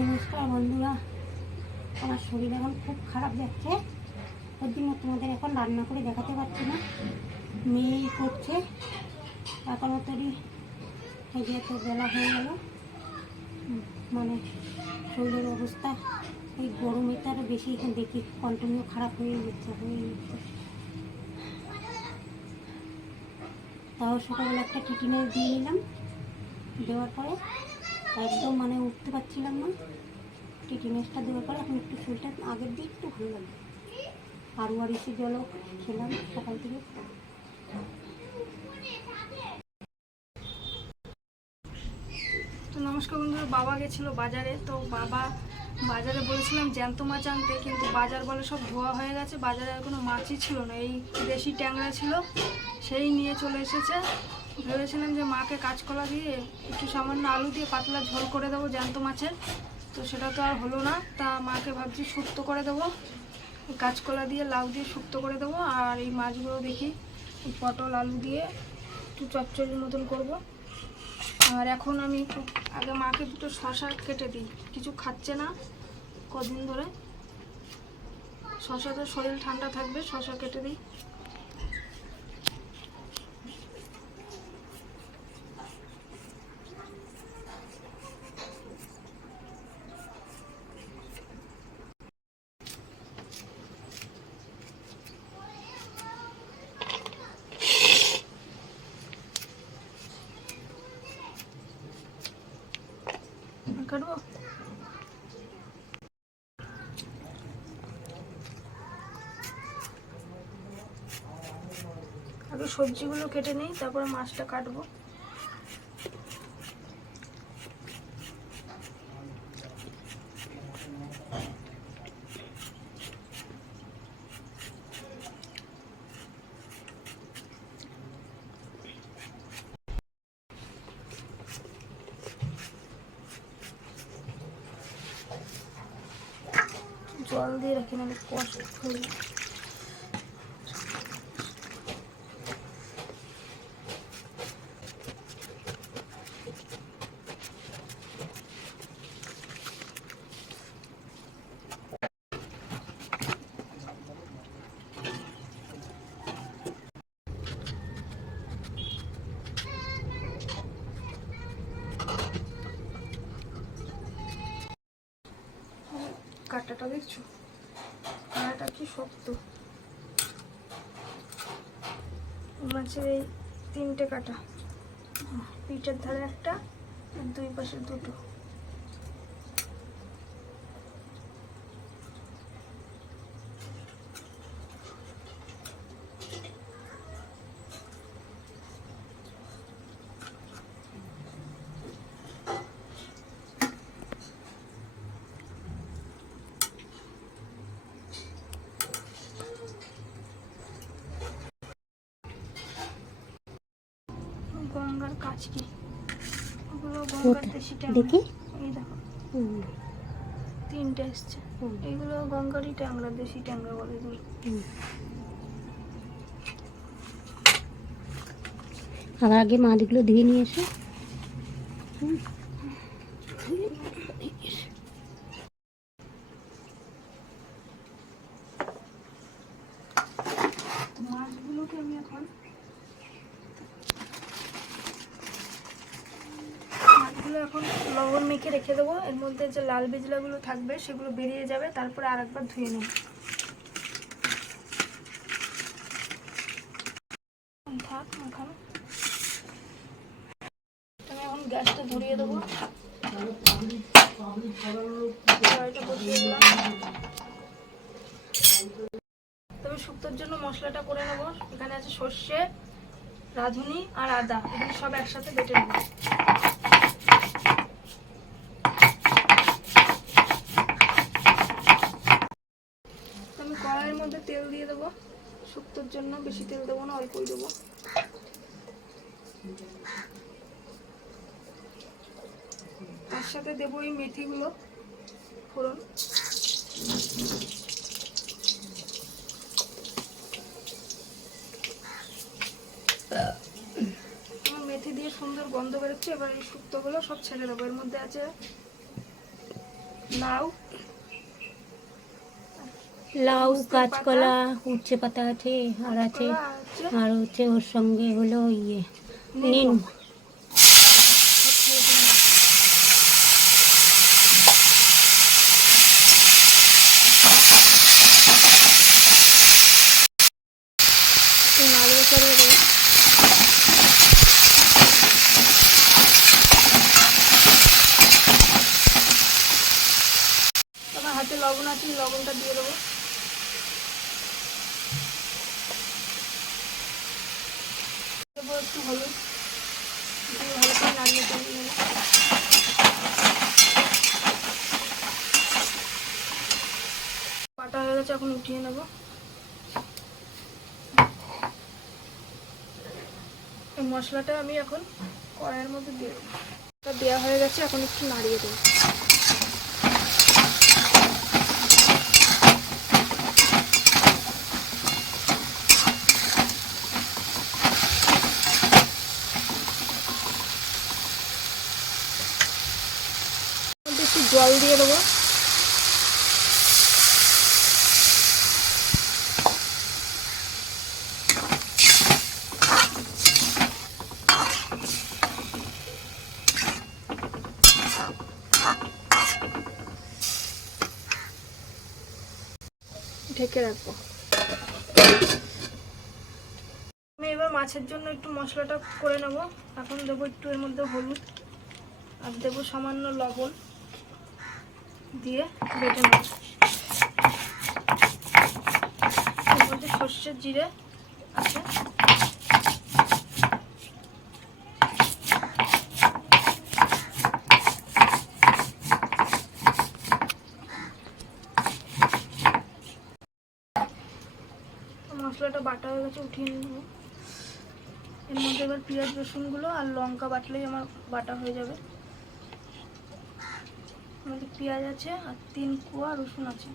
নমস্কার বন্ধুরা। আমার শরীর এখন খুব খারাপ যাচ্ছে। ওর জন্য তোমাদের এখন রান্না করে দেখাতে পারছি না। মেয়েই করছে। এখনও তৈরি এই যে এত বেলা হয়ে গেল। মানে শরীরের অবস্থা এই গরমে তো আরও বেশি এখন দেখি। কন্টিনিউ খারাপ হয়ে যাচ্ছে হয়ে যাচ্ছে। তাও সকালবেলা একটা টিটিনে দিয়ে নিলাম। দেওয়ার পরে একদম মানে উঠতে পারছিলাম না। টিটিনেসটা দেওয়ার পরে এখন একটু শরীরটা আগের দিয়ে একটু ভালো লাগে। আর ওয়ারিসি জলও খেলাম সকাল থেকে। তো নমস্কার বন্ধুরা, বাবা গেছিল বাজারে। তো বাবা বাজারে বলেছিলাম, জ্যান্ত মাছ আনতে, কিন্তু বাজার বলে সব ধোয়া হয়ে গেছে। বাজারে আর কোনো মাছই ছিল না। এই দেশি ট্যাংরা ছিল, সেই নিয়ে চলে এসেছে। ভেবেছিলাম যে মাকে কাঁচকলা দিয়ে একটু সামান্য আলু দিয়ে পাতলা ঝোল করে দেবো জ্যান্ত মাছের। তো সেটা তো আর হলো না, তা মাকে ভাবছি শুক্তো করে দেবো। কাঁচকলা দিয়ে লাউ দিয়ে শুক্তো করে দেবো আর এই মাছগুলো দেখি পটল আলু দিয়ে একটু চচ্চড়ির মতন করব। আর এখন আমি আগে মাকে দুটো শশা কেটে দিই, কিছু খাচ্ছে না কদিন ধরে। শশাতে শরীর ঠান্ডা থাকবে শশা কেটে দিই। কাটবো আগে সবজিগুলো কেটে নিই তারপরে মাছটা কাটবো। জল দিয়ে রাখি নাহলে কষ্ট কাঁটাটা দেখছ? কাঁটাটা কি শক্ত? মাছের এই তিনটে কাটা। পিঠের ধারে একটা দুই পাশে দুটো। গঙ্গার কাচকি ওগুলো গঙ্গার দেশি ট্যাংরা। দেখি। এই দেখো। তিনটে এসছে। এগুলো গঙ্গারই ট্যাংরা দেশি ট্যাংরা বলে এগুলো। আবার আগে মাছগুলো। ধুয়ে নিয়ে এসে। মাছগুলোকে আমি এখন মাছগুলো এখন লবণ মেখে রেখে দেবো। এর মধ্যে যে লাল বিজলাগুলো থাকবে, সেগুলো বেরিয়ে যাবে, তারপরে আর একবার ধুয়ে নেব। থাক ওখানে আমি এখন গ্যাসটা ধরিয়ে দেবো। তবে শুক্তোর জন্য মশলাটা করে নেব। এখানে আছে সর্ষে, রাঁধুনি আর আদা। এগুলো সব একসাথে বেটে নেব আমি কড়াইয়ের মধ্যে তেল দিয়ে দেবো শুক্তোর জন্য বেশি তেল দেবো না, অল্পই দেবো। তার সাথে দেবো এই মেথিগুলো, ফোড়ন। মেথি দিয়ে সুন্দর গন্ধ বেরোচ্ছে, এবার এই শুক্তোগুলো সব ছেড়ে দেবো। এর মধ্যে আছে লাউ লাউ কাঁচকলা উচ্ছে পাতা আছে আর আছে আর হচ্ছে ওর সঙ্গে হলো ইয়ে নিম। নিম একটু নাড়িয়ে চাড়িয়ে দেবো আমার হাতে লবণ আছে লবণটা দিয়ে দেবো দেবো একটু হলুদ দিয়ে ভালো করে নাড়িয়ে চাড়িয়ে নেব বাটা এখন উঠিয়ে নেব। মশলাটা আমি এখন কড়াইয়ের মধ্যে দিয়ে দেবো। দেওয়া হয়ে গেছে, এখন একটু নাড়িয়ে দেবো। একটু জল দিয়ে দেবো। ঢেকে রাখব। আমি এবার মাছের জন্য একটু মশলাটা করে নেব। এখন দেবো একটু এর মধ্যে হলুদ। আর দেবো সামান্য লবণ দিয়ে বেটে নেব। এর মধ্যে সর্ষের জিরে আছে মশলাটা বাটা গেছে উঠিয়ে নেব। এর মধ্যে এবার পেঁয়াজ, রসুনগুলো আর লঙ্কা বাটলেই আমার বাটা হয়ে যাবে। মধ্যে পেঁয়াজ আছে আর তিন কুয়া রসুন আছে।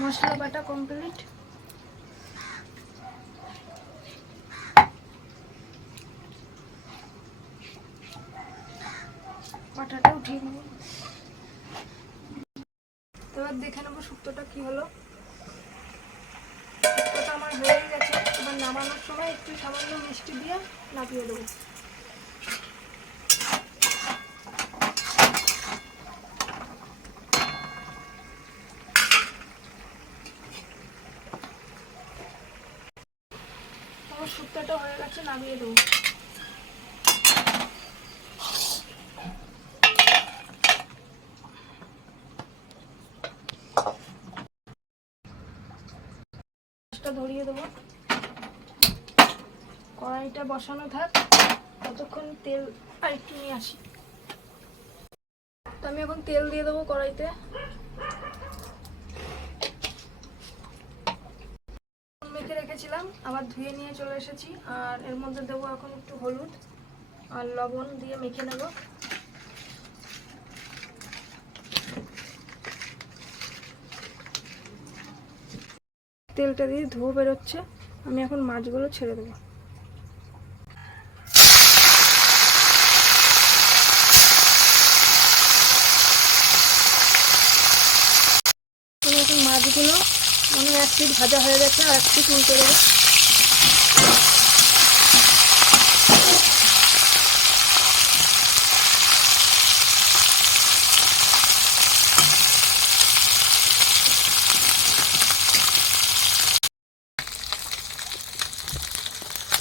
মশলা বাটা কমপ্লিট বাটাটা উঠিয়ে নেব এবার দেখে নেব শুক্তোটা কি হলো। আমার হয়ে গেছে। এবার নামানোর সময় একটু সামান্য মিষ্টি দিয়ে নামিয়ে দেবো। আমার শুক্তোটা হয়ে গেছে, নামিয়ে দেবো। ধরিয়ে দেবো। কড়াইটা বসানো থাক, ততক্ষণ তেল আর একটু নিয়ে আসি। তো আমি এখন তেল দিয়ে দেবো কড়াইতে। মেখে রেখেছিলাম, আবার ধুয়ে নিয়ে চলে এসেছি। আর এর মধ্যে দেবো এখন একটু হলুদ আর লবণ দিয়ে মেখে নেব। তেলটা দিয়ে ধোয়া বেরোচ্ছে, আমি এখন মাছগুলো ছেড়ে দেবো। এখন মাছগুলো মানে এক ফিট ভাজা হয়ে গেছে, আর এক ফিট উল্টে দেবো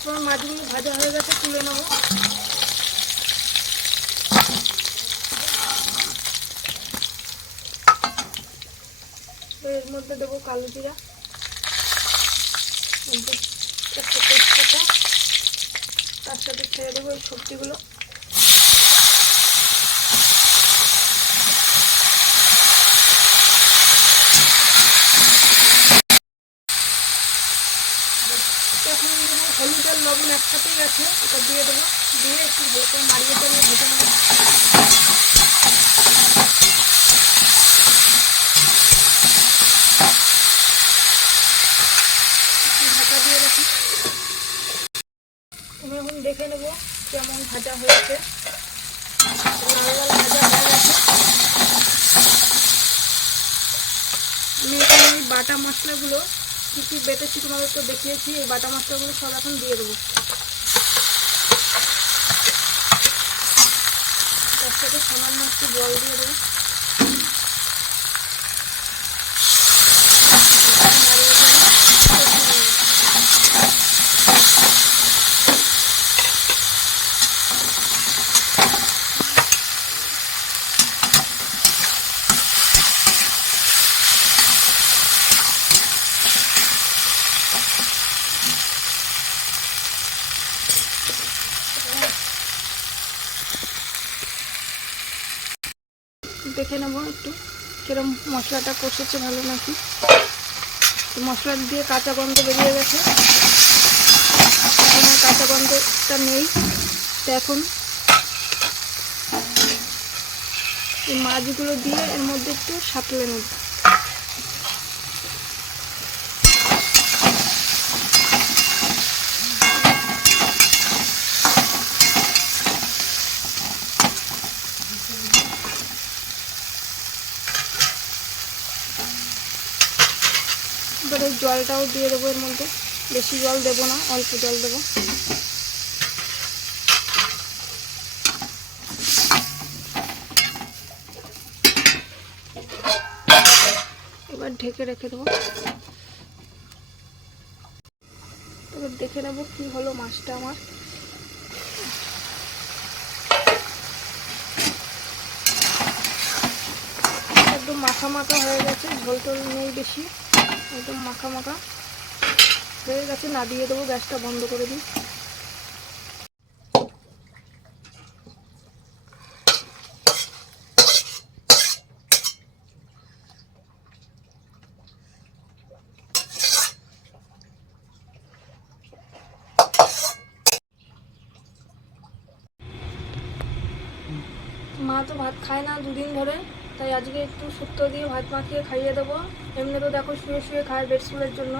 আমার মাছগুলো ভাজা হয়ে গেছে তুলে নেব এর মধ্যে দেবো কালো জিরা। তার সাথে ছেড়ে দেবো এই সবজিগুলো। হলুদ আর লবণ একসাথেই আছে, এটা দিয়ে দেবো। দিয়ে একটু ভালো মারিয়ে চালিয়ে ভেজে নেব। ভাজা হয়েছে। হয়ে আমি এখানে এই বাটা মশলাগুলো কী কী বেটেছি তোমাদের তো দেখিয়েছি, এই বাটা মশলাগুলো সব এখন দিয়ে দেবো। তার সাথে সামান্য একটু জল দিয়ে দেবো দেখে নেব একটু। কিরম মশলাটা কষেছে ভালো নাকি? তো মশলা দিয়ে কাঁচা গন্ধ বেরিয়ে গেছে। এখন কাঁচা গন্ধটা নেই। তো এখন এই মাছগুলো দিয়ে এর মধ্যে একটু সাঁতলে নেব এবারে জলটাও দিয়ে দেবো এর মধ্যে। বেশি জল দেবো না, অল্প জল দেবো। এবার ঢেকে রেখে দেবো। এবার দেখে নেব কি হলো মাছটা আমার। একদম মাখা মাখা হয়ে গেছে ঝোল টোল নেই বেশি। একদম মাখা মাখা। হয়ে গেছে না দিয়ে দেবো, গ্যাসটা বন্ধ করে দিই। মা তো ভাত খায় না দুদিন ধরে। তাই আজকে একটু শুক্তো দিয়ে ভাত মাখিয়ে খাইয়ে দেবো। এমনি তো দেখো শুয়ে শুয়ে খায় বেড স্কুলের জন্য।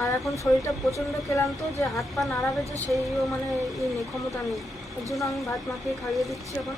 আর এখন শরীরটা প্রচণ্ড ক্লান্ত যে হাত পা নাড়াবে যে সেইও মানে ই নেই ক্ষমতা নেই। ওর জন্য আমি ভাত মাখিয়ে খাইয়ে দিচ্ছি এখন।